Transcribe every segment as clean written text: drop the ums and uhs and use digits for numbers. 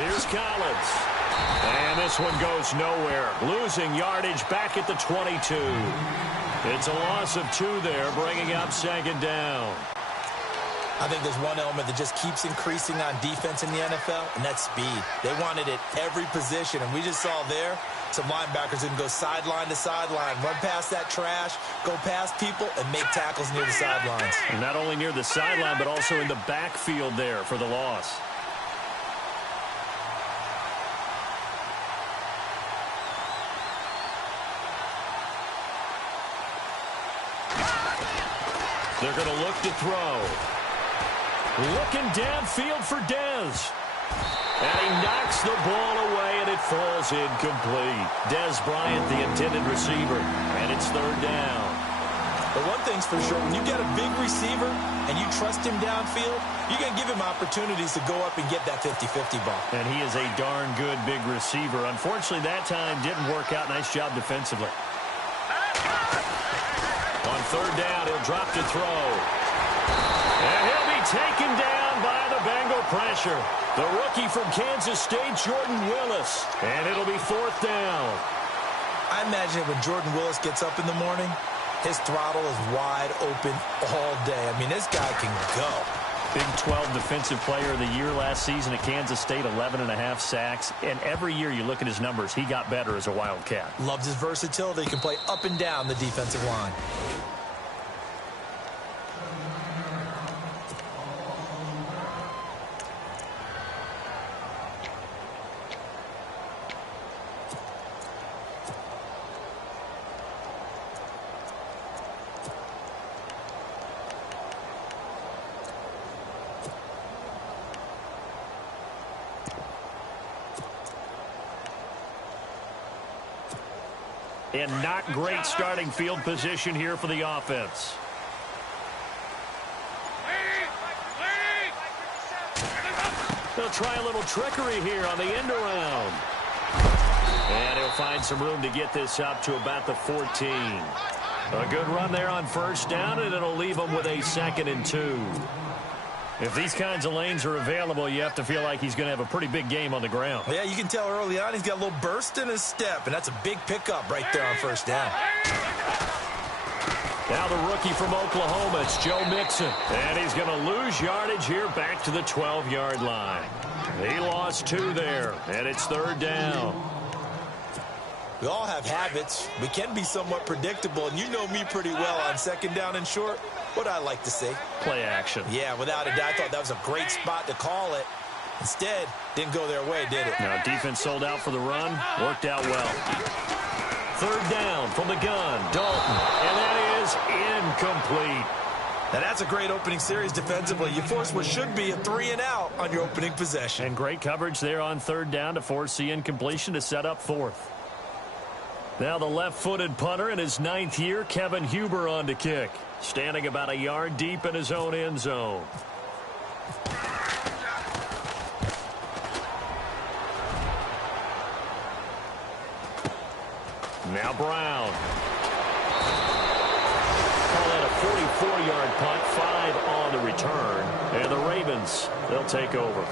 Here's Collins. And this one goes nowhere. Losing yardage back at the 22. It's a loss of 2 there, bringing up second down. I think there's one element that just keeps increasing on defense in the NFL, and that's speed. They want it at every position, and we just saw there some linebackers who can go sideline to sideline, run past that trash, go past people, and make tackles near the sidelines. And not only near the sideline, but also in the backfield there for the loss. They're going to look to throw. Looking downfield for Dez. And he knocks the ball away, and it falls incomplete. Dez Bryant, the intended receiver, and it's third down. But one thing's for sure, when you get a big receiver and you trust him downfield, you're going to give him opportunities to go up and get that 50-50 ball. And he is a darn good big receiver. Unfortunately, that time didn't work out. Nice job defensively. On third down, he'll drop to throw. And he'll be taken down by the Bengal pressure. The rookie from Kansas State, Jordan Willis. And it'll be fourth down. I imagine when Jordan Willis gets up in the morning, his throttle is wide open all day. I mean, this guy can go. Big 12 Defensive Player of the Year last season at Kansas State, 11.5 sacks. And every year you look at his numbers, he got better as a Wildcat. Loves his versatility. He can play up and down the defensive line. And not great starting field position here for the offense. They'll try a little trickery here on the end around. And he'll find some room to get this up to about the 14. A good run there on first down, and it'll leave him with a 2nd and 2. If these kinds of lanes are available, you have to feel like he's going to have a pretty big game on the ground. Yeah, you can tell early on he's got a little burst in his step, and that's a big pickup right there on first down. Now the rookie from Oklahoma, it's Joe Mixon. And he's going to lose yardage here back to the 12-yard line. He lost 2 there, and it's third down. We all have habits. We can be somewhat predictable, and you know me pretty well on second down and short. What I like to say? Play action. Yeah, without a doubt. I thought that was a great spot to call it. Instead, didn't go their way, did it? Now, defense sold out for the run. Worked out well. Third down from the gun. Dalton. And that is incomplete. Now, that's a great opening series defensively. You force what should be a 3-and-out on your opening possession. And great coverage there on third down to force the incompletion to set up fourth. Now the left-footed punter in his 9th year, Kevin Huber, on to kick. Standing about a yard deep in his own end zone. Now Brown. Call that a 44-yard punt, 5 on the return. And the Ravens, they'll take over.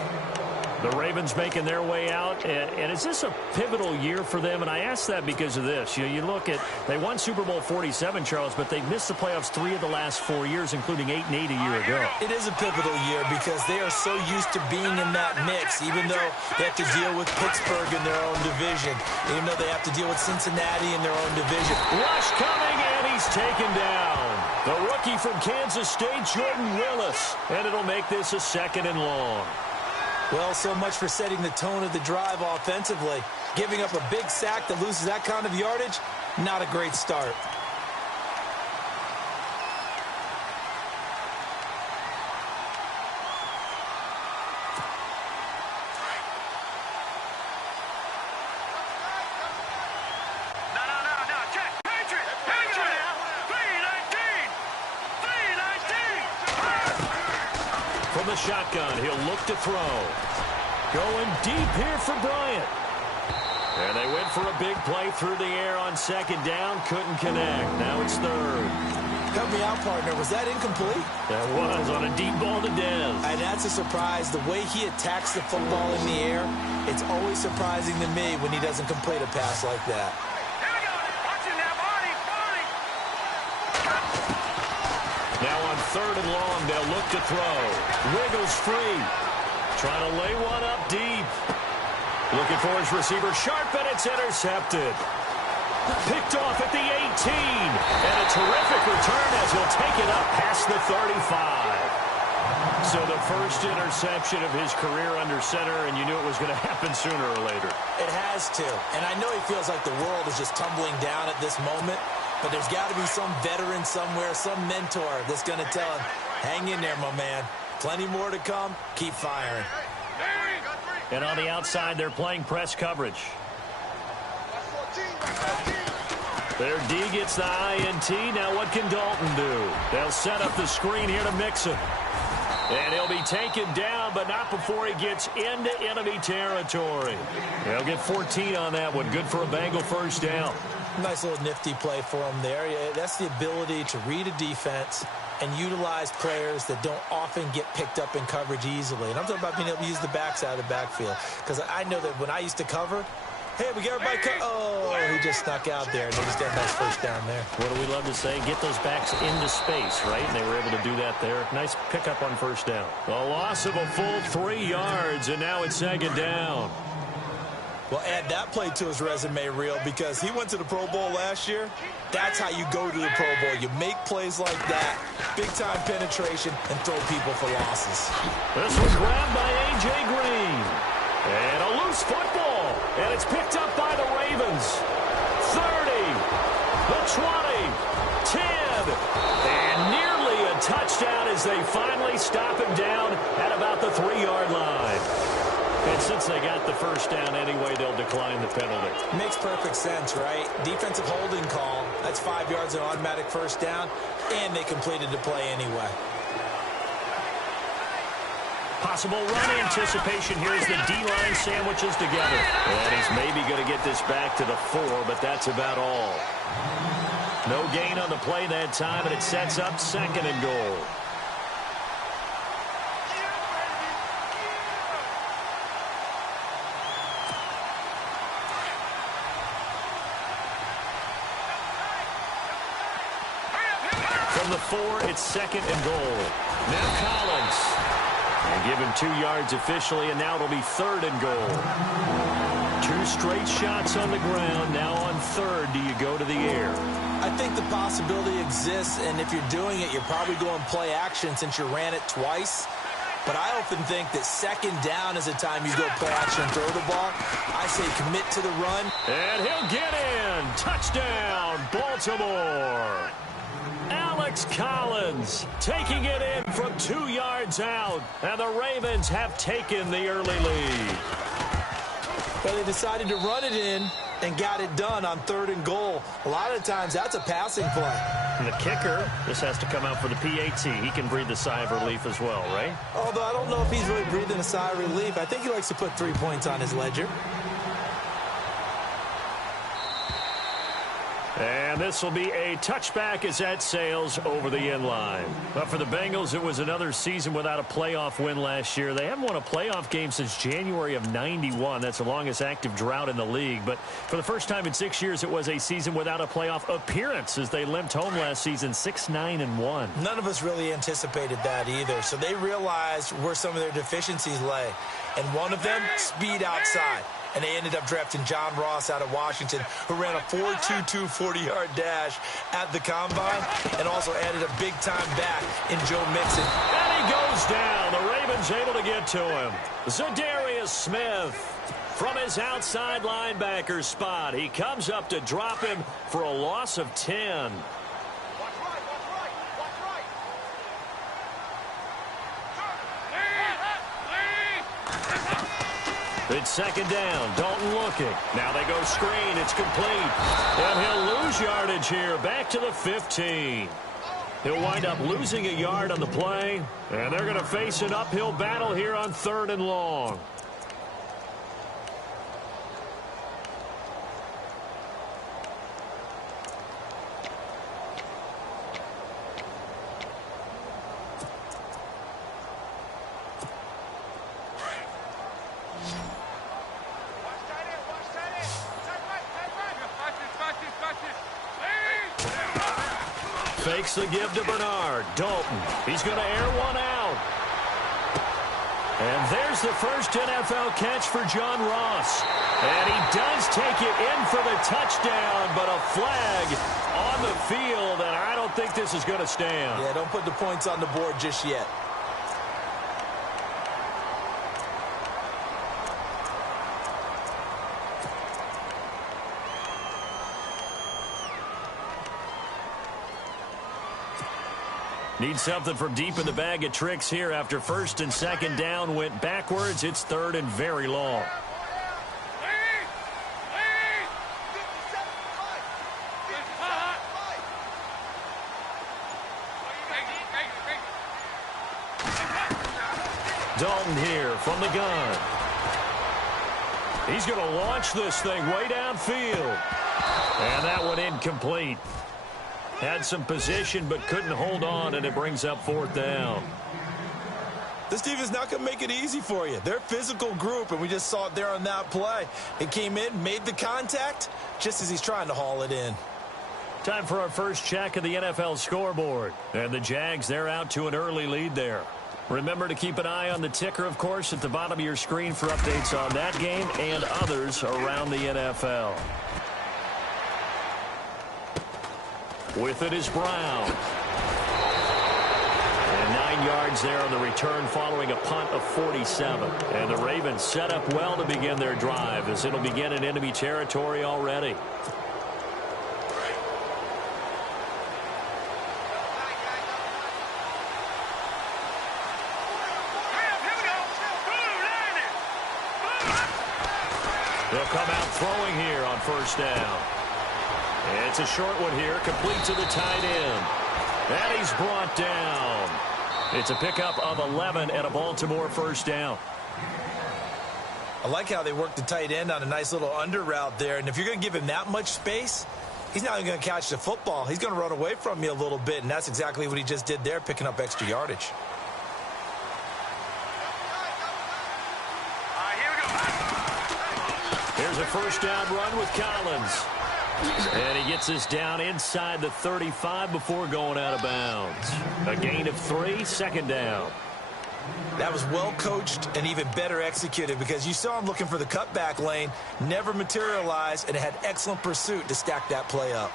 The Ravens making their way out, and is this a pivotal year for them? And I ask that because of this. You look at, they won Super Bowl 47, Charles, but they've missed the playoffs 3 of the last 4 years, including 8 and 8 a year ago. It is a pivotal year because they are so used to being in that mix, even though they have to deal with Pittsburgh in their own division, even though they have to deal with Cincinnati in their own division. Rush coming, and he's taken down. The rookie from Kansas State, Jordan Willis, and it'll make this a 2nd and long. Well, so much for setting the tone of the drive offensively. Giving up a big sack that loses that kind of yardage, not a great start. From the shotgun, he'll look to throw. Going deep here for Bryant. And they went for a big play through the air on second down. Couldn't connect. Now it's third. Help me out, partner. Was that incomplete? That was on a deep ball to Dez. And that's that's a surprise. The way he attacks the football in the air, it's always surprising to me when he doesn't complete a pass like that. Now on 3rd and long, they'll look to throw. Wiggles free. Trying to lay one up deep. Looking for his receiver sharp, and it's intercepted. Picked off at the 18. And a terrific return as he'll take it up past the 35. So the first interception of his career under center, and you knew it was going to happen sooner or later. It has to. And I know he feels like the world is just tumbling down at this moment, but there's got to be some veteran somewhere, some mentor that's going to tell him, hang in there, my man. Plenty more to come. Keep firing. And on the outside, they're playing press coverage. Their D gets the INT. Now what can Dalton do? They'll set up the screen here to Mixon. And he'll be taken down, but not before he gets into enemy territory. They'll get 14 on that one. Good for a Bengal first down. Nice little nifty play for him there. That's the ability to read a defense and utilize players that don't often get picked up in coverage easily. And I'm talking about being able to use the backside of the backfield. Because I know that when I used to cover, hey, we got everybody oh, he just snuck out there, and they just got a nice first down there. What do we love to say? Get those backs into space, right? And they were able to do that there. Nice pickup on first down. A loss of a full 3 yards, and now it's 2nd down. Well, add that play to his resume reel because he went to the Pro Bowl last year. That's how you go to the Pro Bowl. You make plays like that, big-time penetration, and throw people for losses. This was grabbed by A.J. Green. And a loose football. And it's picked up by the Ravens. 30, the 20, 10, and nearly a touchdown as they finally stop him down at about the 3-yard line. And since they got the first down anyway, they'll decline the penalty. Makes perfect sense, right? Defensive holding call. That's 5 yards of automatic first down, and they completed the play anyway. Possible run anticipation here as the D-line sandwiches together. And he's maybe going to get this back to the 4, but that's about all. No gain on the play that time, and it sets up 2nd and goal. From the 4, it's 2nd and goal. Now Collins. And give him 2 yards officially, and now it'll be 3rd and goal. 2 straight shots on the ground. Now on 3rd, do you go to the air? I think the possibility exists, and if you're doing it, you're probably going play action since you ran it twice. But I often think that 2nd down is the time you go play action and throw the ball. I say commit to the run. And he'll get in. Touchdown, Baltimore. Alex Collins taking it in from 2 yards out. And the Ravens have taken the early lead. Well, they decided to run it in and got it done on 3rd and goal. A lot of times that's a passing play. And the kicker, this has to come out for the PAT. He can breathe a sigh of relief as well, right? Although I don't know if he's really breathing a sigh of relief. I think he likes to put 3 points on his ledger. And this will be a touchback as that sails over the end line. But for the Bengals, it was another season without a playoff win last year. They haven't won a playoff game since January of '91. That's the longest active drought in the league. But for the first time in 6 years, it was a season without a playoff appearance as they limped home last season 6-9-1. None of us really anticipated that either. So they realized where some of their deficiencies lay. And one of them, speed outside. And they ended up drafting John Ross out of Washington, who ran a 4.22 40-yard dash at the Combine and also added a big-time back in Joe Mixon. And he goes down. The Ravens able to get to him. Zadarius Smith from his outside linebacker spot. He comes up to drop him for a loss of 10. It's 2nd down. Dalton looking. Now they go screen. It's complete. And he'll lose yardage here. Back to the 15. He'll wind up losing a yard on the play. And they're going to face an uphill battle here on 3rd and long. Fakes the give to Bernard. Dalton. He's going to air one out. And there's the first NFL catch for John Ross. And he does take it in for the touchdown, but a flag on the field, and I don't think this is going to stand. Yeah, don't put the points on the board just yet. Need something from deep in the bag of tricks here after first and second down went backwards. It's third and very long. Dalton here from the gun. He's going to launch this thing way downfield. And that one incomplete. Had some position but couldn't hold on, and it brings up fourth down. This team is not going to make it easy for you. They're a physical group, and we just saw it there on that play. It came in, made the contact, just as he's trying to haul it in. Time for our first check of the NFL scoreboard. And the Jags, they're out to an early lead there. Remember to keep an eye on the ticker, of course, at the bottom of your screen for updates on that game and others around the NFL. With it is Brown. And 9 yards there on the return following a punt of 47. And the Ravens set up well to begin their drive as it'll begin in enemy territory already. They'll come out throwing here on first down. It's a short one here, complete to the tight end. And he's brought down. It's a pickup of 11 and a Baltimore first down. I like how they work the tight end on a nice little under route there. And if you're going to give him that much space, he's not even going to catch the football. He's going to run away from you a little bit, and that's exactly what he just did there, picking up extra yardage. Here's a first down run with Collins. And he gets this down inside the 35 before going out of bounds. A gain of 3, second down. That was well coached and even better executed because you saw him looking for the cutback lane, never materialized, and had excellent pursuit to stack that play up.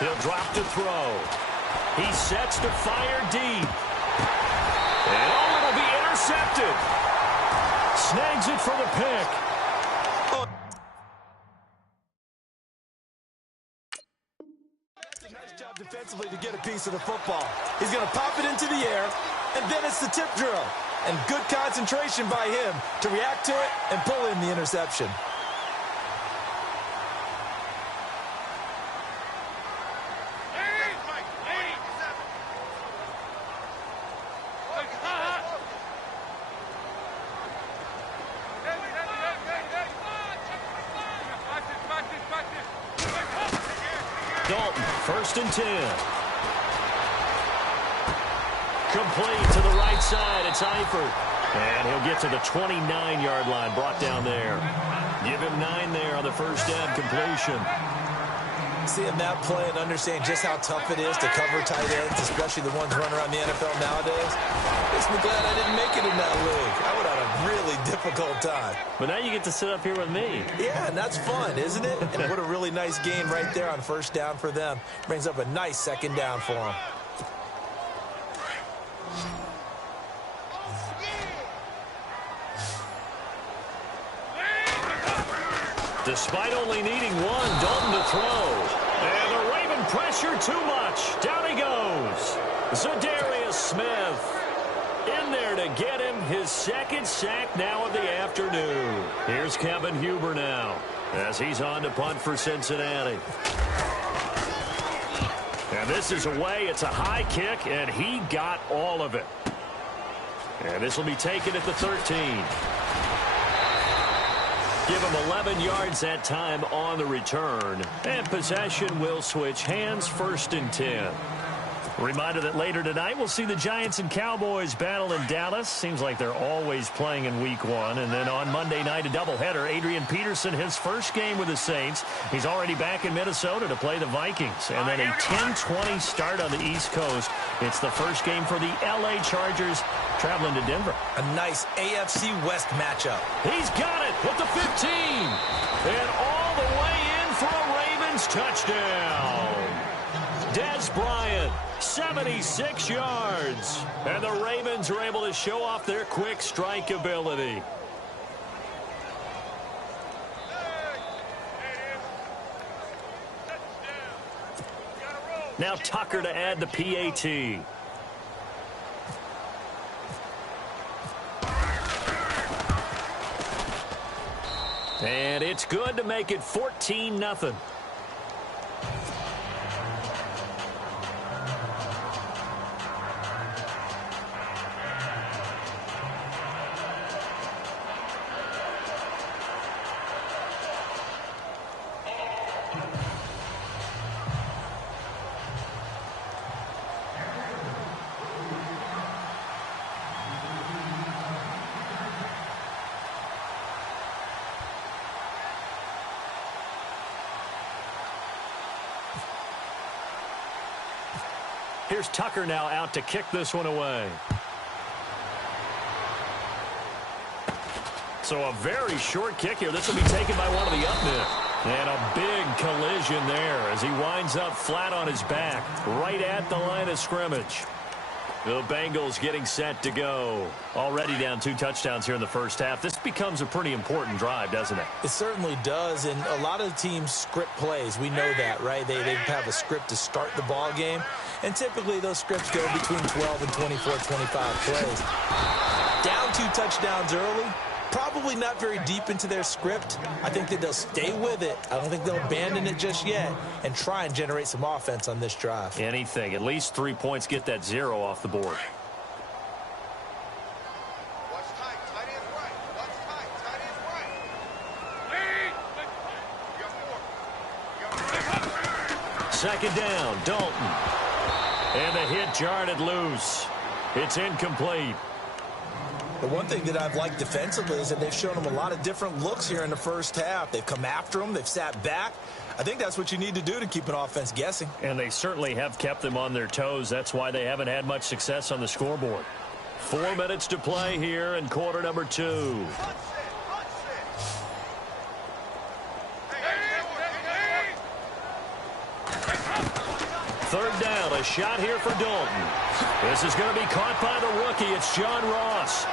He'll drop to throw. He sets to fire deep. And oh, it'll be intercepted. Snags it for the pick. Defensively to get a piece of the football. He's going to pop it into the air, and then it's the tip drill. And good concentration by him to react to it and pull in the interception. Dalton, first and 10. Complete to the right side. It's Eifert. And he'll get to the 29-yard line, brought down there. Give him 9 there on the first down completion. Seeing that play and understanding just how tough it is to cover tight ends, especially the ones running around the NFL nowadays, makes me glad I didn't make it in that league. I would have a really difficult time. But now you get to sit up here with me. Yeah, and that's fun, isn't it? And what a really nice game right there on first down for them. Brings up a nice second down for them. Despite only needing one, Dalton to throw. And the Raven pressure too much. Down he goes. Zadarius Smith in there to get him his second sack now of the afternoon. Here's Kevin Huber now as he's on to punt for Cincinnati. And this is away. It's a high kick, and he got all of it. And this will be taken at the 13. Give him 11 yards that time on the return. And possession will switch hands, first and 10. Reminder that later tonight we'll see the Giants and Cowboys battle in Dallas. Seems like they're always playing in Week 1. And then on Monday night, a doubleheader. Adrian Peterson, his first game with the Saints. He's already back in Minnesota to play the Vikings. And then a 10:20 start on the East Coast. It's the first game for the L.A. Chargers traveling to Denver. A nice AFC West matchup. He's got it at the 15. And all the way in for a Ravens touchdown. Dez Bryant, 76 yards. And the Ravens are able to show off their quick strike ability. Now Tucker to add the PAT. And it's good to make it 14-0. Here's Tucker now out to kick this one away. So a very short kick here. This will be taken by one of the up men. And a big collision there as he winds up flat on his back, right at the line of scrimmage. The Bengals getting set to go. Already down 2 touchdowns here in the first half. This becomes a pretty important drive, doesn't it? It certainly does, and a lot of teams script plays. We know that, right? They have a script to start the ball game, and typically those scripts go between 12 and 24, 25 plays. Down 2 touchdowns early, probably not very deep into their script. I think that they'll stay with it. I don't think they'll abandon it just yet and try and generate some offense on this drive. Anything. At least 3 points, get that 0 off the board. Second down, Dalton. And the hit jarred it loose. It's incomplete. The one thing that I've liked defensively is that they've shown them a lot of different looks here in the first half. They've come after them. They've sat back. I think that's what you need to do to keep an offense guessing. And they certainly have kept them on their toes. That's why they haven't had much success on the scoreboard. 4 minutes to play here in quarter number 2. Third down, a shot here for Dalton. This is going to be caught by the rookie. It's John Ross.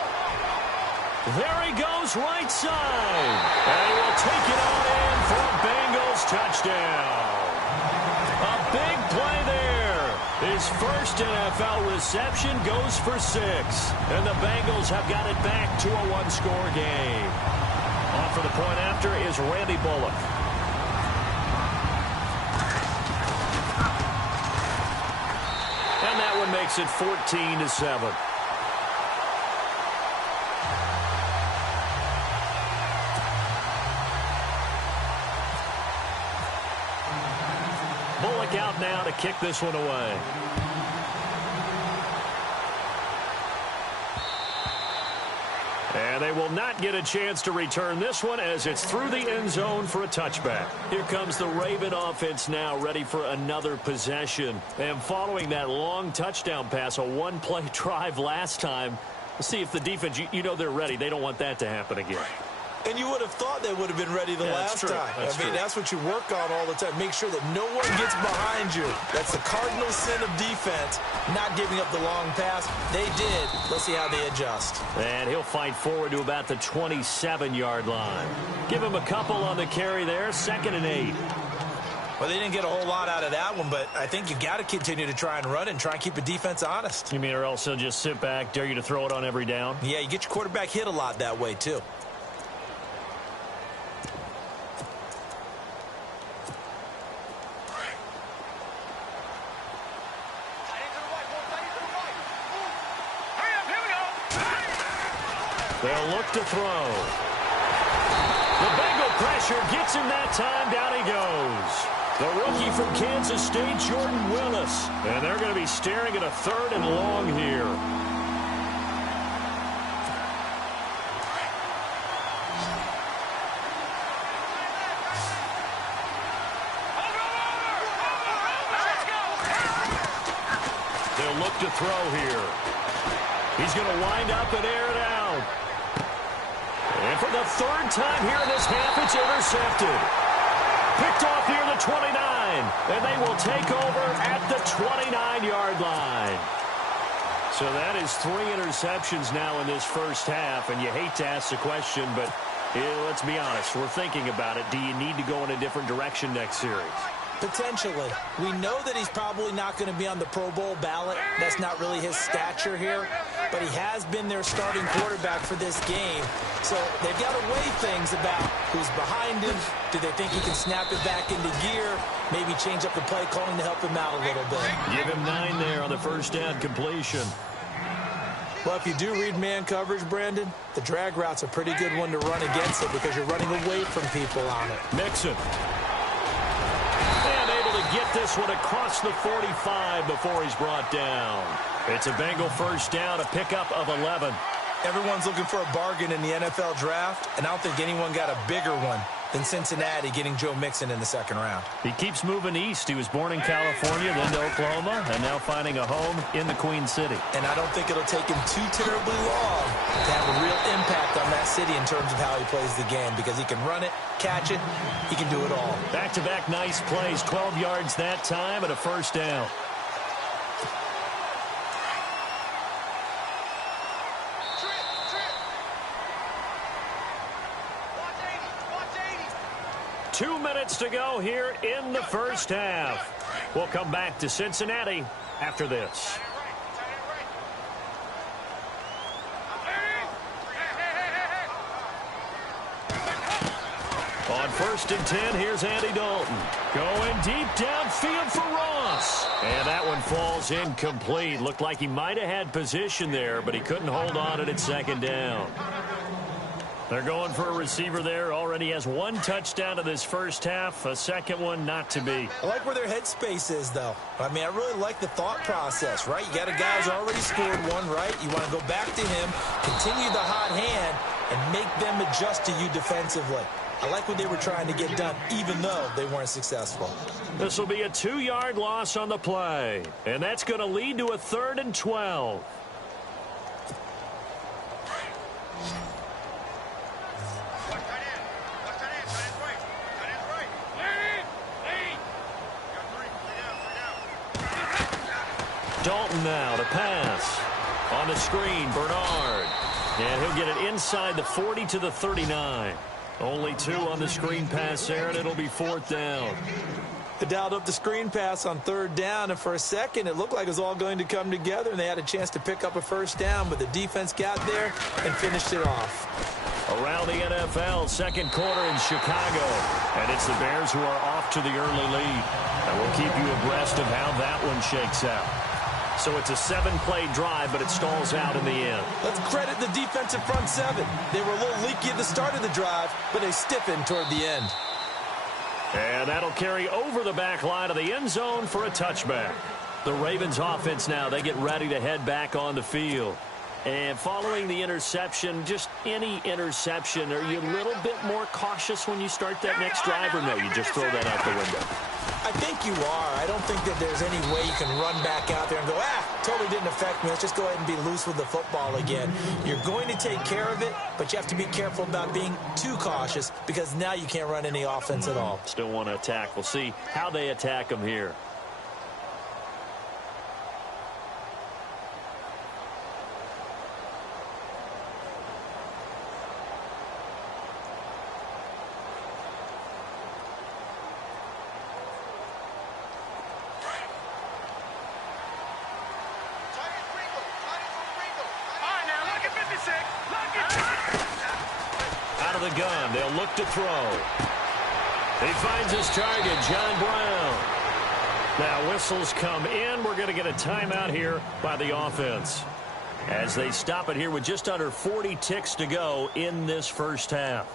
There he goes right side. And he will take it on in for a Bengals touchdown. A big play there. His first NFL reception goes for 6. And the Bengals have got it back to a 1-score game. Off for the point after is Randy Bullock. And that one makes it 14-7. Bullock out now to kick this one away. And they will not get a chance to return this one as it's through the end zone for a touchback. Here comes the Raven offense now, ready for another possession. And following that long touchdown pass, a 1-play drive last time, let's see if the defense, you know they're ready. They don't want that to happen again. And you would have thought they would have been ready the last time. That's what you work on all the time. Make sure that no one gets behind you. That's the cardinal sin of defense, not giving up the long pass. They did. Let's see how they adjust. And he'll fight forward to about the 27-yard line. Give him a couple on the carry there. 2nd and 8. Well, they didn't get a whole lot out of that one, but I think you got to continue to try and run and try and keep the defense honest. You mean or else he'll just sit back, dare you to throw it on every down? Yeah, you get your quarterback hit a lot that way, too. They'll look to throw. The Bengal pressure gets him that time. Down he goes. The rookie from Kansas State, Jordan Willis. And they're going to be staring at a 3rd and long here. They'll look to throw here. He's going to wind up and air it out. And for the 3rd time here in this half, it's intercepted. Picked off near the 29, and they will take over at the 29-yard line. So that is 3 interceptions now in this first half, and you hate to ask the question, but let's be honest, we're thinking about it. Do you need to go in a different direction next series? Potentially. We know that he's probably not going to be on the Pro Bowl ballot. That's not really his stature here. But he has been their starting quarterback for this game. So they've got to weigh things about who's behind him. Do they think he can snap it back into gear? Maybe change up the play calling to help him out a little bit. Give him 9 there on the first down completion. Well, if you do read man coverage, Brandon, the drag route's a pretty good one to run against it because you're running away from people on it. Mixon. And able to get this one across the 45 before he's brought down. It's a Bengal first down, a pickup of 11. Everyone's looking for a bargain in the NFL draft, and I don't think anyone got a bigger one than Cincinnati getting Joe Mixon in the 2nd round. He keeps moving east. He was born in California, then to Oklahoma, and now finding a home in the Queen City. And I don't think it'll take him too terribly long to have a real impact on that city in terms of how he plays the game, because he can run it, catch it, he can do it all. Back-to-back nice plays, 12 yards that time and a first down. Two minutes to go here in the first half. We'll come back to Cincinnati after this. On 1st and 10, here's Andy Dalton. Going deep downfield for Ross. And that one falls incomplete. Looked like he might have had position there, but he couldn't hold on it at 2nd down. They're going for a receiver there. Already has 1 touchdown in this first half. A 2nd one not to be. I like where their headspace is, though. I mean, I really like the thought process, right? You got a guy who's already scored one, right? You want to go back to him, continue the hot hand, and make them adjust to you defensively. I like what they were trying to get done, even though they weren't successful. This will be a 2-yard loss on the play. And that's going to lead to a 3rd and 12. Dalton now to pass. On the screen, Bernard. And he'll get it inside the 40 to the 39. Only 2 on the screen pass there, and it'll be 4th down. They dialed up the screen pass on 3rd down, and for a second it looked like it was all going to come together, and they had a chance to pick up a first down, but the defense got there and finished it off. Around the NFL, 2nd quarter in Chicago. And it's the Bears who are off to the early lead. And we'll keep you abreast of how that one shakes out. So it's a 7-play drive, but it stalls out in the end. Let's credit the defensive front 7. They were a little leaky at the start of the drive, but they stiffened toward the end. And that'll carry over the back line of the end zone for a touchback. The Ravens offense now, they get ready to head back on the field. And following the interception, just any interception, are you a little bit more cautious when you start that next drive, or no, you just throw that out the window? I think you are. I don't think that there's any way you can run back out there and go, totally didn't affect me. Let's just go ahead and be loose with the football again. You're going to take care of it, but you have to be careful about being too cautious because now you can't run any offense at all. Still want to attack. We'll see how they attack them here. Out of the gun, they'll look to throw. He finds his target, John Brown. Now whistles come in. We're going to get a timeout here by the offense as they stop it here with just under 40 ticks to go in this first half.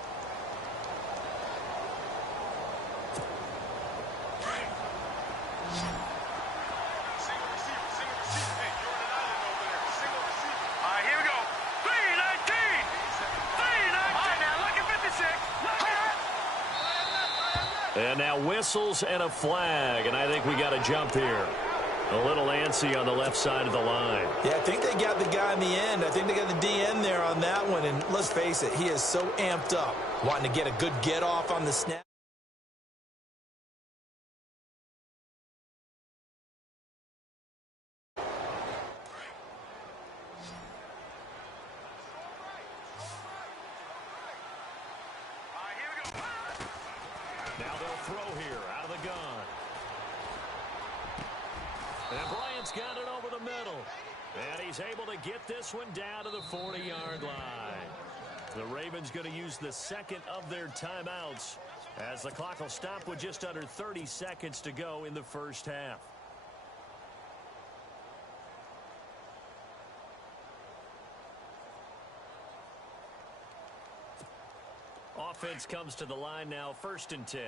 And now whistles and a flag, and I think we got a jump here. A little antsy on the left side of the line. Yeah, I think they got the guy in the end. I think they got the DN there on that one. And let's face it, he is so amped up, wanting to get a good get-off on the snap. Now they'll throw here out of the gun. And Bryant's got it over the middle. And he's able to get this one down to the 40-yard line. The Ravens going to use the second of their timeouts as the clock will stop with just under 30 seconds to go in the first half. Offense comes to the line now, 1st and 10.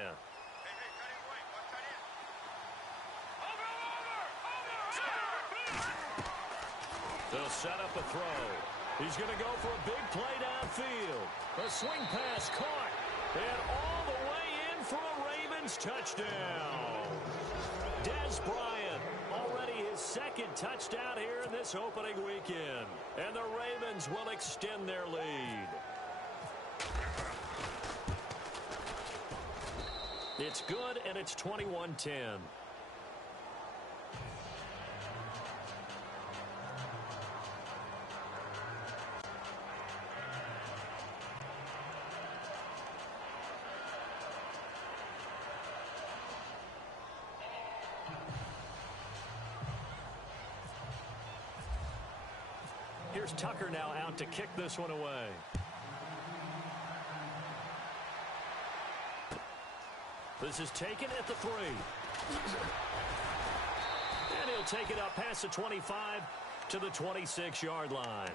They'll set up a throw. He's going to go for a big play downfield. A swing pass caught. And all the way in for a Ravens touchdown. Dez Bryant, already his second touchdown here in this opening weekend. And the Ravens will extend their lead. It's good, and it's 21-10. Here's Tucker now out to kick this one away. This is taken at the 3. And he'll take it up past the 25 to the 26-yard line.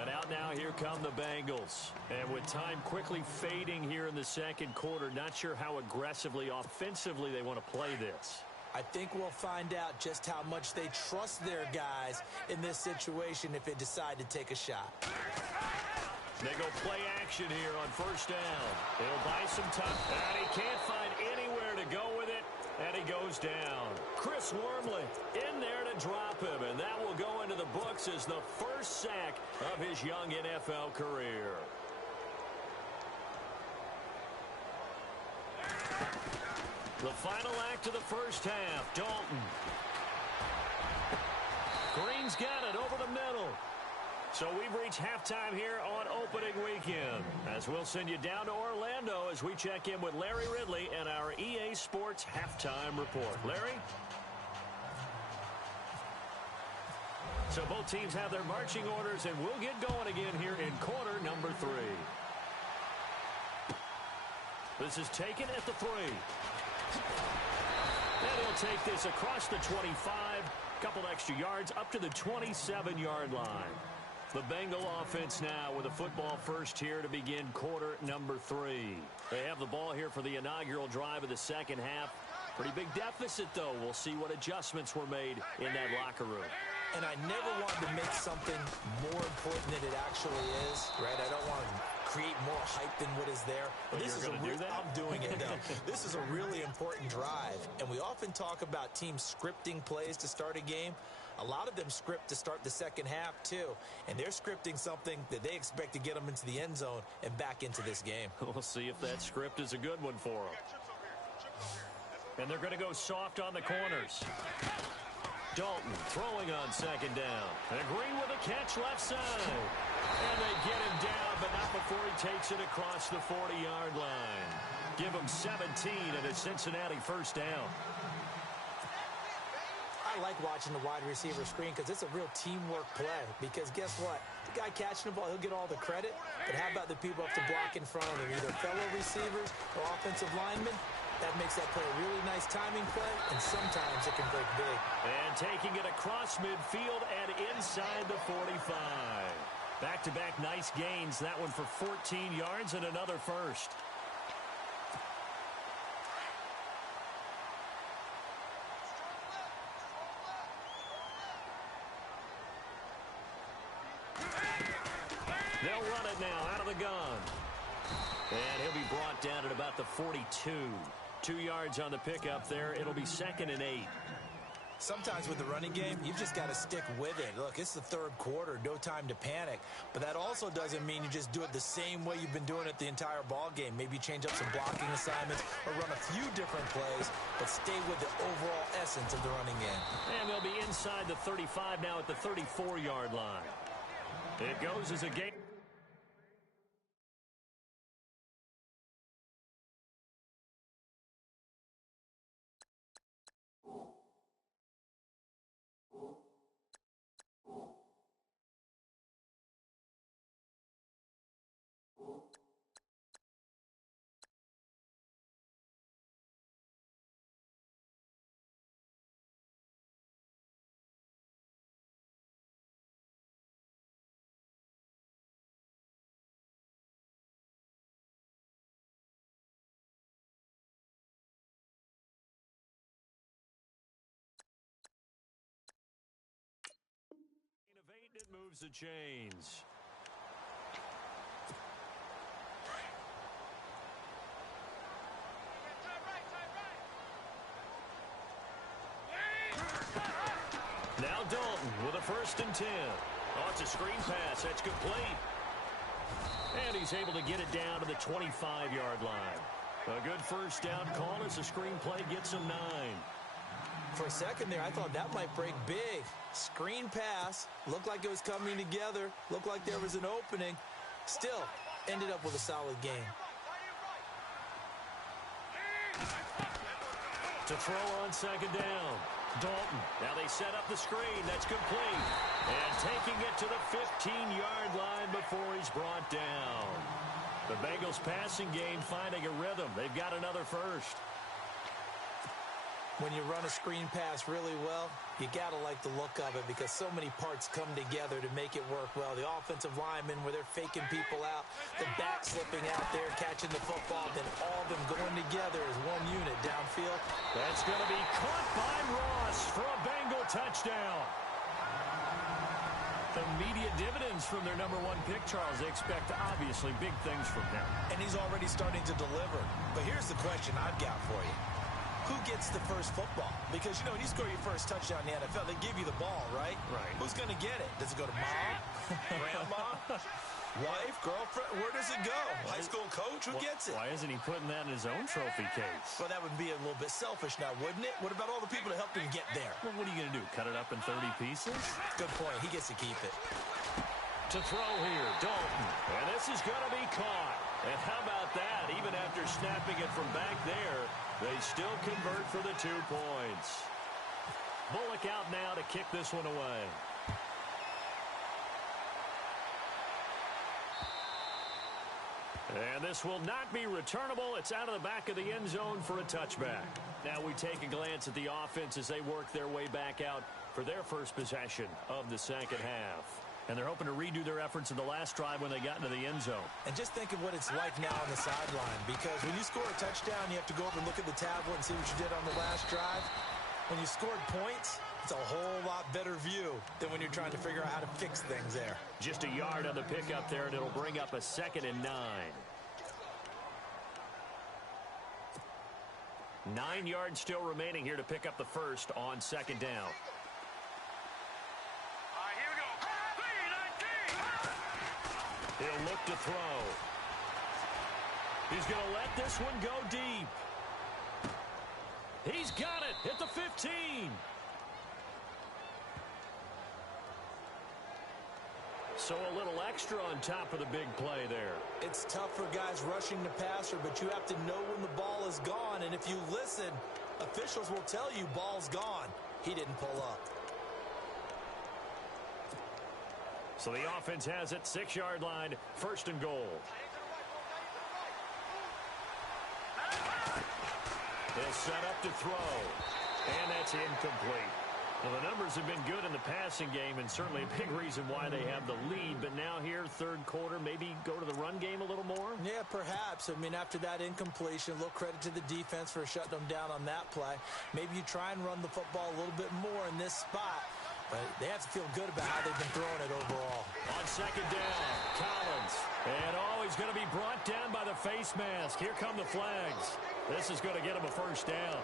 And out now, here come the Bengals. And with time quickly fading here in the second quarter, not sure how aggressively, offensively they want to play this. I think we'll find out just how much they trust their guys in this situation if they decide to take a shot. They go play action here on 1st down. He'll buy some time. And he can't find anywhere to go with it. And he goes down. Chris Wormley in there to drop him. And that will go into the books as the first sack of his young NFL career. The final act of the first half. Dalton. Green's got it over the middle. So we've reached halftime here on opening weekend, as we'll send you down to Orlando as we check in with Larry Ridley and our EA Sports Halftime Report. Larry? So both teams have their marching orders, and we'll get going again here in quarter number 3. This is taken at the 3. And he'll take this across the 25, couple extra yards up to the 27-yard line. The Bengal offense now with a football first here to begin quarter number 3. They have the ball here for the inaugural drive of the second half. Pretty big deficit, though. We'll see what adjustments were made in that locker room. And I never wanted to make something more important than it actually is, right? I don't want to create more hype than what is there. But this is I'm doing it, though. This is a really important drive. And we often talk about teams scripting plays to start a game. A lot of them script to start the second half, too. And they're scripting something that they expect to get them into the end zone and back into this game. We'll see if that script is a good one for them. And they're going to go soft on the corners. Dalton throwing on second down. And Green with a catch left side. And they get him down, but not before he takes it across the 40-yard line. Give him 17 and a Cincinnati first down. I like watching the wide receiver screen because it's a real teamwork play. Because guess what? The guy catching the ball, he'll get all the credit. But how about the people up to block in front of him, either fellow receivers or offensive linemen? That makes that play a really nice timing play, and sometimes it can break big. And taking it across midfield and inside the 45. Back-to-back nice gains. That one for 14 yards and another first. They'll run it now out of the gun. And he'll be brought down at about the 42. 2 yards on the pickup there. It'll be 2nd and 8. Sometimes with the running game, you've just got to stick with it. Look, it's the third quarter, no time to panic. But that also doesn't mean you just do it the same way you've been doing it the entire ball game. Maybe change up some blocking assignments or run a few different plays, but stay with the overall essence of the running game. And they'll be inside the 35 now at the 34-yard line. It goes as a game. It moves the chains. Now Dalton with a 1st and 10. Oh, it's a screen pass. That's complete. And he's able to get it down to the 25-yard line. A good first down call as the screen play gets him 9. For a second there, I thought that might break big. Screen pass. Looked like it was coming together. Looked like there was an opening. Still, ended up with a solid game. To throw on 2nd down. Dalton. Now they set up the screen. That's complete. And taking it to the 15-yard line before he's brought down. The Bengals passing game finding a rhythm. They've got another first. When you run a screen pass really well, you got to like the look of it because so many parts come together to make it work well. The offensive linemen where they're faking people out, the back slipping out there, catching the football, then all of them going together as one unit downfield. That's going to be caught by Ross for a Bengal touchdown. Immediate dividends from their number 1 pick, Charles. They expect, obviously, big things from him. And he's already starting to deliver. But here's the question I've got for you. Who gets the first football? Because, you know, when you score your first touchdown in the NFL, they give you the ball, right? Right. Who's going to get it? Does it go to mom? Grandma? Wife? Girlfriend? Where does it go? High school coach? Who gets it? Why isn't he putting that in his own trophy case? Well, that would be a little bit selfish now, wouldn't it? What about all the people that helped him get there? Well, what are you going to do, cut it up in 30 pieces? Good point. He gets to keep it. To throw here, Dalton. And this is going to be caught. And how about that? Even after snapping it from back there, they still convert for the 2 points. Bullock out now to kick this one away. And this will not be returnable. It's out of the back of the end zone for a touchback. Now we take a glance at the offense as they work their way back out for their first possession of the second half. And they're hoping to redo their efforts in the last drive when they got into the end zone. And just think of what it's like now on the sideline. Because when you score a touchdown, you have to go over and look at the tablet and see what you did on the last drive. When you scored points, it's a whole lot better view than when you're trying to figure out how to fix things there. Just a yard on the pickup there, and it'll bring up a 2nd and 9. 9 yards still remaining here to pick up the first on 2nd down. He'll look to throw. He's going to let this one go deep. He's got it at the 15. So a little extra on top of the big play there. It's tough for guys rushing the passer, but you have to know when the ball is gone. And if you listen, officials will tell you ball's gone. He didn't pull up. So the offense has it, 6-yard line, 1st and goal. They'll set up to throw, and that's incomplete. Well, the numbers have been good in the passing game, and certainly a big reason why they have the lead. But now here, 3rd quarter, maybe go to the run game a little more? Yeah, perhaps. I mean, after that incompletion, a little credit to the defense for shutting them down on that play. Maybe you try and run the football a little bit more in this spot. But they have to feel good about how they've been throwing it overall. On 2nd down, Collins. And, oh, he's is going to be brought down by the face mask. Here come the flags. This is going to get him a first down.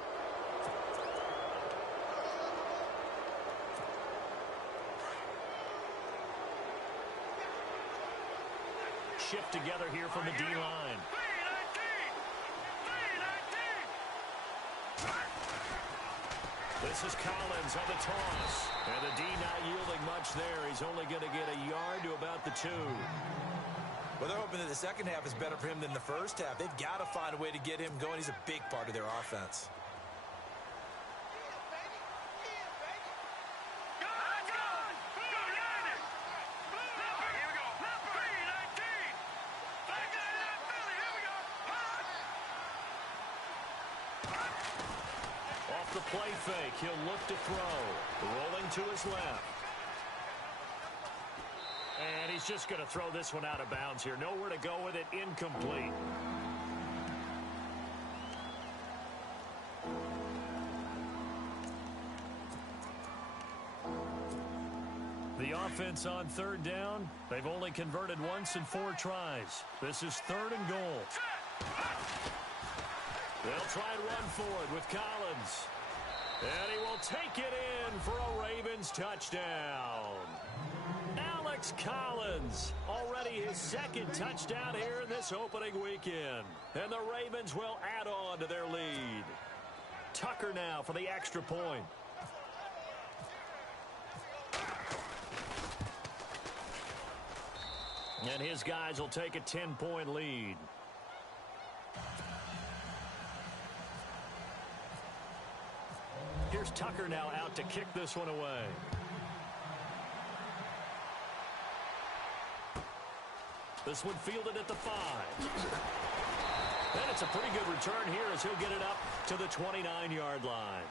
Shift together here from the D-line. This is Collins on the toss. And the D not yielding much there. He's only going to get a yard to about the 2. Well, they're hoping that the second half is better for him than the first half. They've got to find a way to get him going. He's a big part of their offense. Off the play fake, he'll look to throw. Rolling to his left. And he's just going to throw this one out of bounds here. Nowhere to go with it. Incomplete. The offense on third down. They've only converted once in 4 tries. This is 3rd and goal. They'll try and run for it with Collins. And he will take it in for a Ravens touchdown. Alex Collins, already his 2nd touchdown here in this opening weekend. And the Ravens will add on to their lead. Tucker now for the extra point. And his guys will take a 10-point lead. Here's Tucker now out to kick this one away. This one fielded at the 5. And it's a pretty good return here as he'll get it up to the 29-yard line.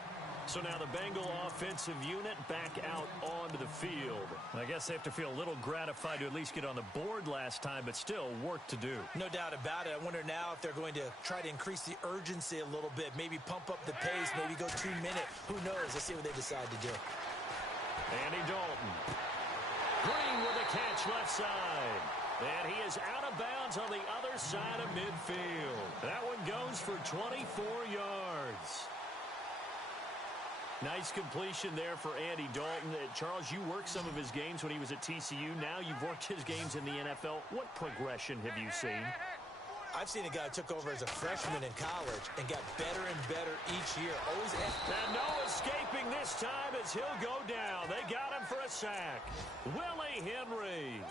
So now the Bengal offensive unit back out onto the field. I guess they have to feel a little gratified to at least get on the board last time, but still work to do. No doubt about it. I wonder now if they're going to try to increase the urgency a little bit, maybe pump up the pace, maybe go 2-minute. Who knows? Let's see what they decide to do. Andy Dalton. Green with a catch left side. And he is out of bounds on the other side of midfield. That one goes for 24 yards. Nice completion there for Andy Dalton. Charles, you worked some of his games when he was at TCU. Now you've worked his games in the NFL. What progression have you seen? I've seen a guy who took over as a freshman in college and got better and better each year. Always. And no escaping this time as he'll go down. They got him for a sack. Willie Henry.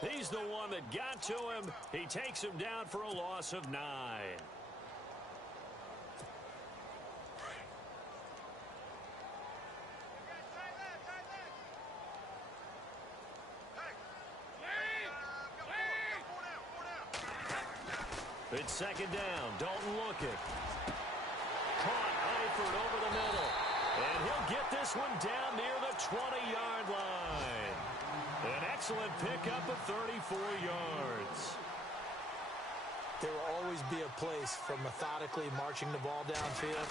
He's the one that got to him. He takes him down for a loss of 9. It's 2nd down. Dalton looking. Caught Eifert over the middle. And he'll get this one down near the 20-yard line. An excellent pickup of 34 yards. There will always be a place for methodically marching the ball downfield.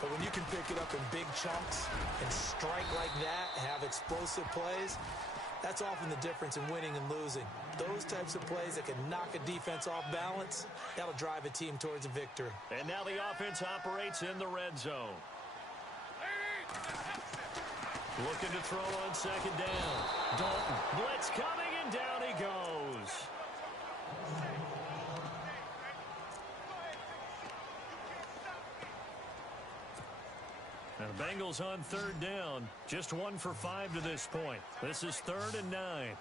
But when you can pick it up in big chunks and strike like that, have explosive plays, that's often the difference in winning and losing. Those types of plays that can knock a defense off balance, that'll drive a team towards a victory. And now the offense operates in the red zone. Looking to throw on 2nd down. Dalton, blitz coming, and down he goes. And the Bengals on 3rd down. Just 1 for 5 to this point. This is 3rd and 9.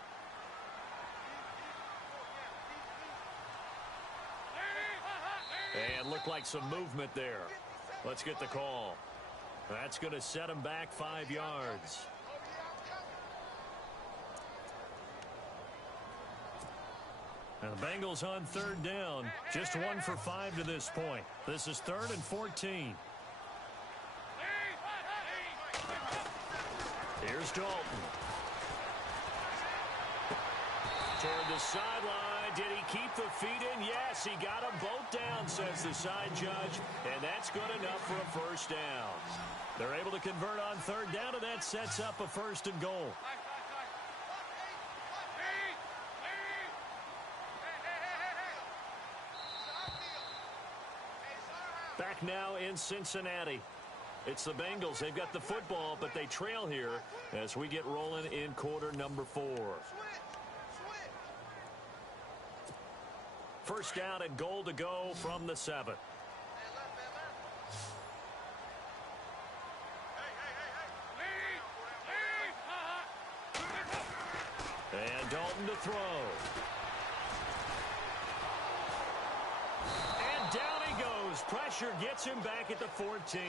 And looked like some movement there. Let's get the call. That's going to set him back 5 yards. And the Bengals on 3rd down. Just 1 for 5 to this point. This is 3rd and 14. Here's Dalton. Toward the sideline. Did he keep the feet in? Yes, he got them both down, says the side judge. And that's good enough for a first down. They're able to convert on 3rd down, and that sets up a 1st and goal. Back now in Cincinnati. It's the Bengals. They've got the football, but they trail here as we get rolling in quarter number 4. First down and goal to go from the 7. And Dalton to throw. And down he goes. Pressure gets him back at the 14.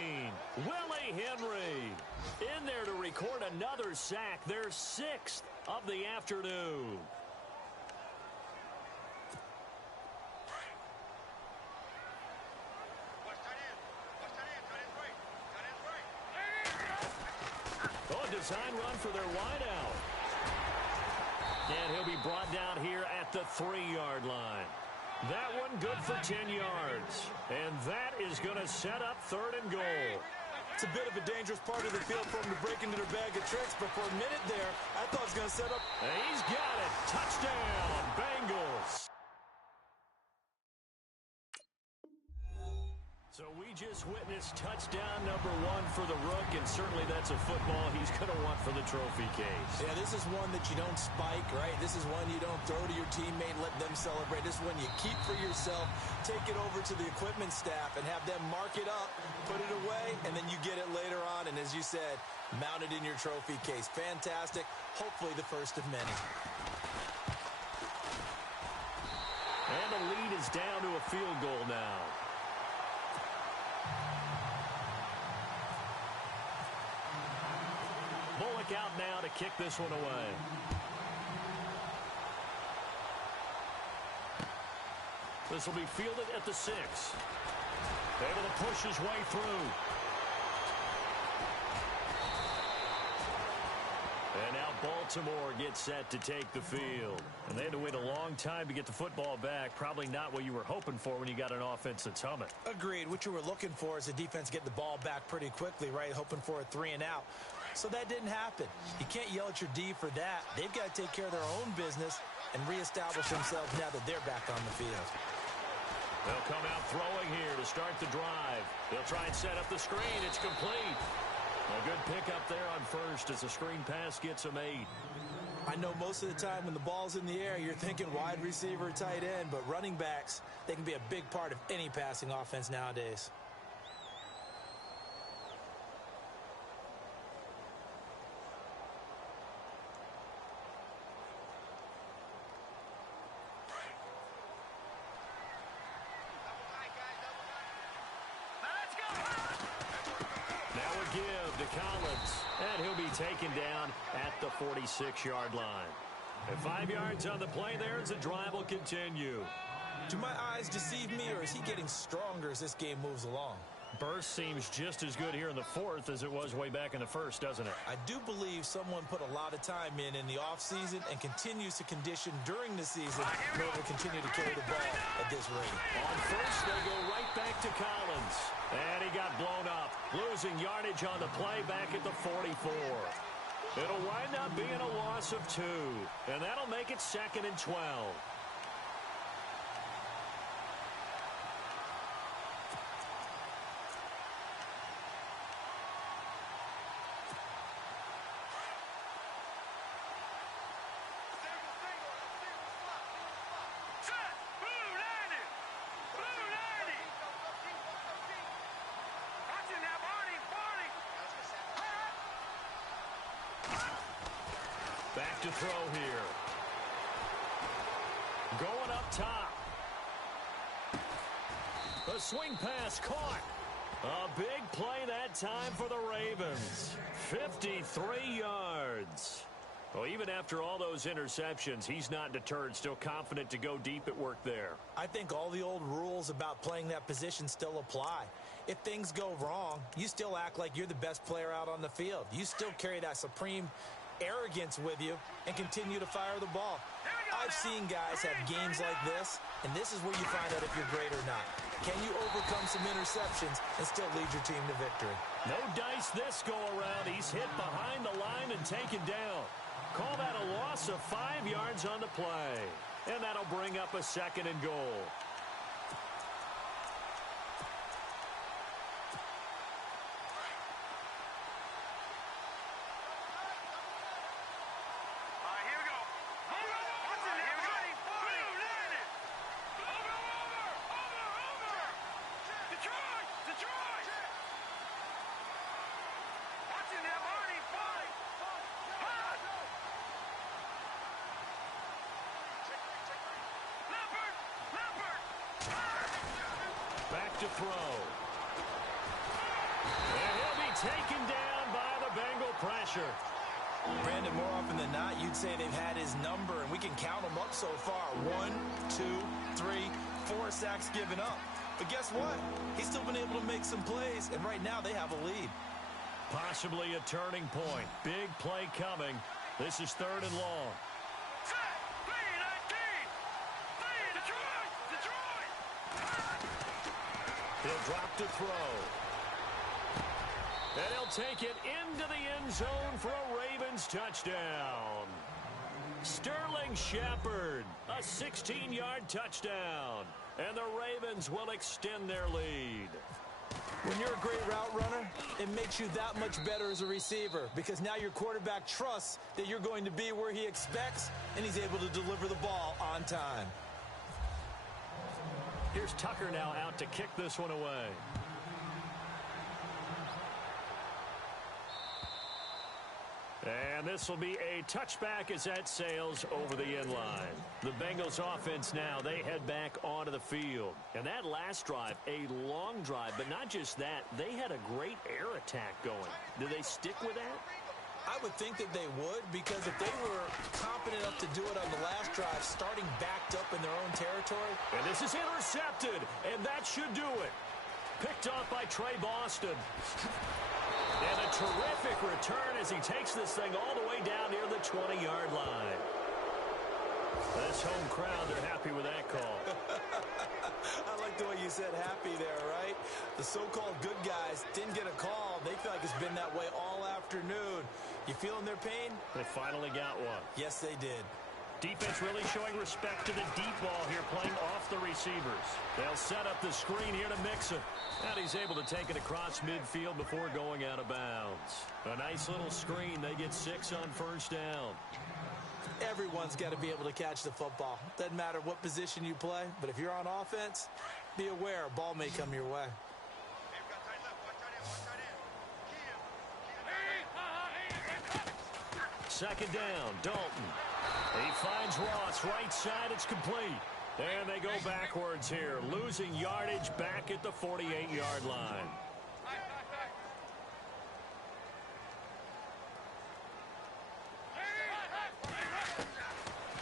Willie Henry in there to record another sack. Their 6th of the afternoon. Oh, design run for their wideout. And he'll be brought down here at the 3-yard line. That one good for 10 yards. And that is going to set up 3rd and goal. It's a bit of a dangerous part of the field for him to break into their bag of tricks, but for a minute there, I thought he was going to set up. And he's got it. Touchdown, Bengals. So we just witnessed touchdown number 1 for the Rook, and certainly that's a football he's going to want for the trophy case. Yeah, this is one that you don't spike, right? This is one you don't throw to your teammate and let them celebrate. This is one you keep for yourself, take it over to the equipment staff, and have them mark it up, put it away, and then you get it later on, and as you said, mount it in your trophy case. Fantastic. Hopefully the first of many. And the lead is down to a field goal now. Bullock out now to kick this one away. This will be fielded at the 6. Able to push his way through. And now Baltimore gets set to take the field. And they had to wait a long time to get the football back. Probably not what you were hoping for when you got an offense that's humming. Agreed. What you were looking for is the defense get the ball back pretty quickly, right? Hoping for a 3 and out. So that didn't happen. You can't yell at your D for that. They've got to take care of their own business and reestablish themselves now that they're back on the field. They'll come out throwing here to start the drive. They'll try and set up the screen. It's complete. A good pickup there on first as the screen pass gets them 8. I know most of the time when the ball's in the air, you're thinking wide receiver, tight end, but running backs, they can be a big part of any passing offense nowadays. Give to Collins, and he'll be taken down at the 46-yard line. And 5 yards on the play there as the drive will continue. Do my eyes deceive me, or is he getting stronger as this game moves along? Burst seems just as good here in the 4th as it was way back in the 1st, doesn't it? I do believe someone put a lot of time in the offseason and continues to condition during the season in order to continue to carry the ball at this rate. On first, they go right back to Collins. And he got blown up, losing yardage on the play back at the 44. It'll wind up being a loss of 2, and that'll make it 2nd and 12. Back to throw here. Going up top. A swing pass caught. A big play that time for the Ravens. 53 yards. Well, even after all those interceptions, he's not deterred, still confident to go deep at work there. I think all the old rules about playing that position still apply. If things go wrong, you still act like you're the best player out on the field. You still carry that supreme arrogance with you and continue to fire the ball. I've seen guys have games like this, and this is where you find out if you're great or not. Can you overcome some interceptions and still lead your team to victory? No dice this go around. He's hit behind the line and taken down. Call that a loss of 5 yards on the play. And that'll bring up a 2nd and goal. Back to throw. And he'll be taken down by the Bengal pressure. Brandon, more often than not, you'd say they've had his number, and we can count them up so far. 1, 2, 3, 4 sacks given up. But guess what? He's still been able to make some plays, and right now they have a lead. Possibly a turning point. Big play coming. This is 3rd and long. He'll drop to throw. And he'll take it into the end zone for a Ravens touchdown. Sterling Shepard, a 16-yard touchdown. And the Ravens will extend their lead. When you're a great route runner, it makes you that much better as a receiver because now your quarterback trusts that you're going to be where he expects, and he's able to deliver the ball on time. Here's Tucker now out to kick this one away. And this will be a touchback as that sails over the end line. The Bengals offense now, they head back onto the field. And that last drive, a long drive, but not just that, they had a great air attack going. Do they stick with that? I would think that they would, because if they were competent enough to do it on the last drive, starting backed up in their own territory. And this is intercepted, and that should do it. Picked off by Trey Boston. And a terrific return as he takes this thing all the way down near the 20-yard line. This home crowd, they're happy with that call. I like the way you said happy there, right? The so-called good guys didn't get a call. They feel like it's been that way all afternoon. You feeling their pain? They finally got one. Yes, they did. Defense really showing respect to the deep ball here, playing off the receivers. They'll set up the screen here to Mixon. And he's able to take it across midfield before going out of bounds. A nice little screen. They get 6 on first down. Everyone's got to be able to catch the football. Doesn't matter what position you play, but if you're on offense, be aware a ball may come your way. Second down, Dalton. He finds Ross right side. It's complete. And they go backwards here, losing yardage back at the 48-yard line.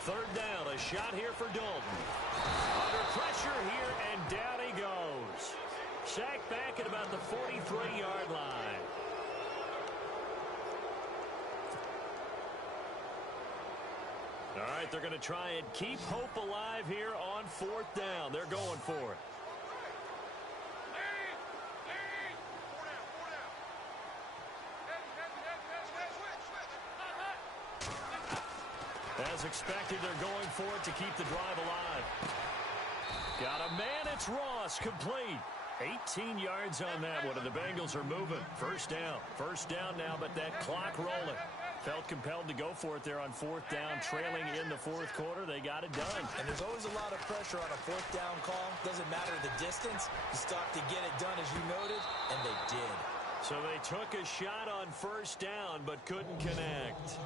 Third down, a shot here for Dalton. Under pressure here, and down he goes. Sacked back at about the 43-yard line. All right, they're going to try and keep hope alive here on 4th down. They're going for it. As expected, they're going for it to keep the drive alive. Got a man, it's Ross, complete. 18 yards on that one, and the Bengals are moving. First down now, but that clock rolling. Felt compelled to go for it there on 4th down, trailing in the 4th quarter. They got it done. And there's always a lot of pressure on a 4th down call. Doesn't matter the distance. You stop to get it done, as you noted, and they did. So they took a shot on 1st down, but couldn't connect.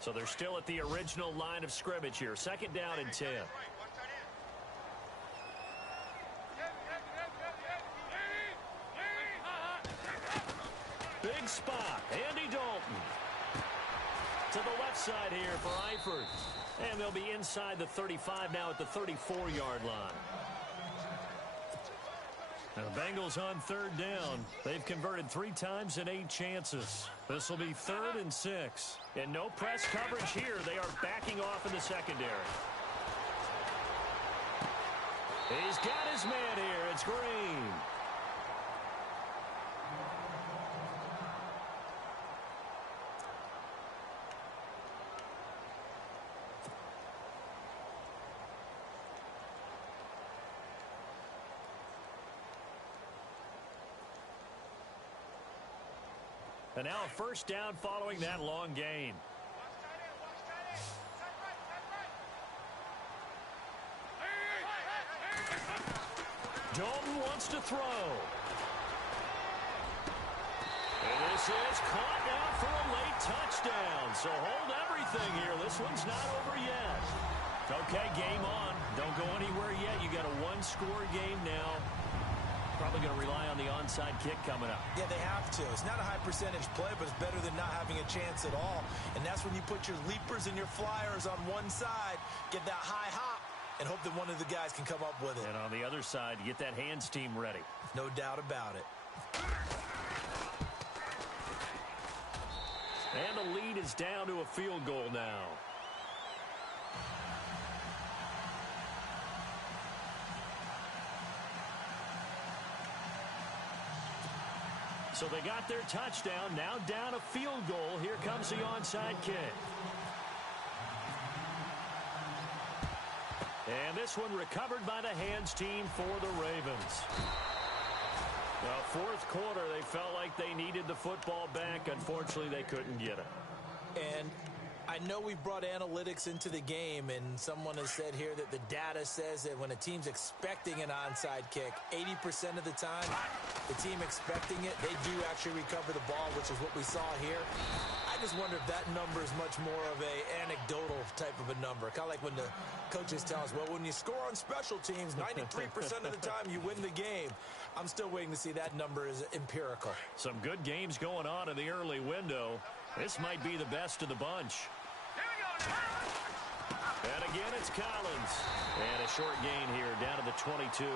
So they're still at the original line of scrimmage here. 2nd down and 10. Big spot. Andy Dalton. To the left side here for Eifert. And they'll be inside the 35 now at the 34-yard line. Now the Bengals on 3rd down. They've converted 3 times in 8 chances. This will be 3rd and 6. And no press coverage here. They are backing off in the secondary. He's got his man here. It's Green. And now a 1st down following that long gain. wants to throw. And this is caught now for a late touchdown. So hold everything here. This one's not over yet. Okay, game on. Don't go anywhere yet. You got a one-score game now. Probably going to rely on the onside kick coming up. Yeah, they have to. It's not a high-percentage play, but it's better than not having a chance at all. And that's when you put your leapers and your flyers on one side, get that high hop, and hope that one of the guys can come up with it. And on the other side, get that hands team ready. No doubt about it. And the lead is down to a field goal now. So they got their touchdown, now down a field goal. Here comes the onside kick. And this one recovered by the hands team for the Ravens. Well, fourth quarter, they felt like they needed the football back. Unfortunately, they couldn't get it. And I know we brought analytics into the game, and someone has said here that the data says that when a team's expecting an onside kick, 80% of the time, the team expecting it, they do actually recover the ball, which is what we saw here. I just wonder if that number is much more of a anecdotal type of a number. Kind of like when the coaches tell us, well, when you score on special teams, 93% of the time you win the game. I'm still waiting to see that number is empirical. Some good games going on in the early window. This might be the best of the bunch. And again, it's Collins. And a short gain here, down to the 22.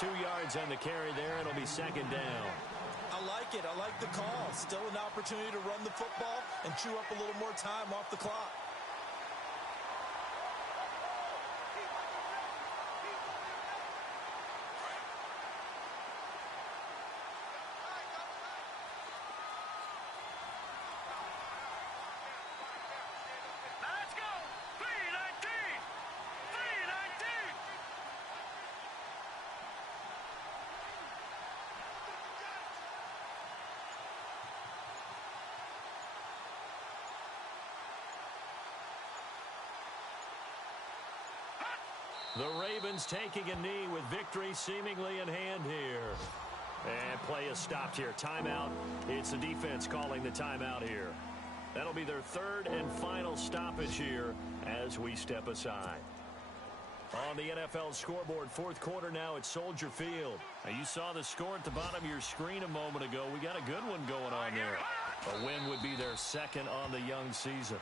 2 yards on the carry there. It'll be second down. I like it. I like the call. Still an opportunity to run the football and chew up a little more time off the clock. The Ravens taking a knee with victory seemingly in hand here. And play is stopped here. Timeout. It's the defense calling the timeout here. That'll be their third and final stoppage here as we step aside. On the NFL scoreboard, fourth quarter now at Soldier Field. Now you saw the score at the bottom of your screen a moment ago. We got a good one going on there. A win would be their second on the young season.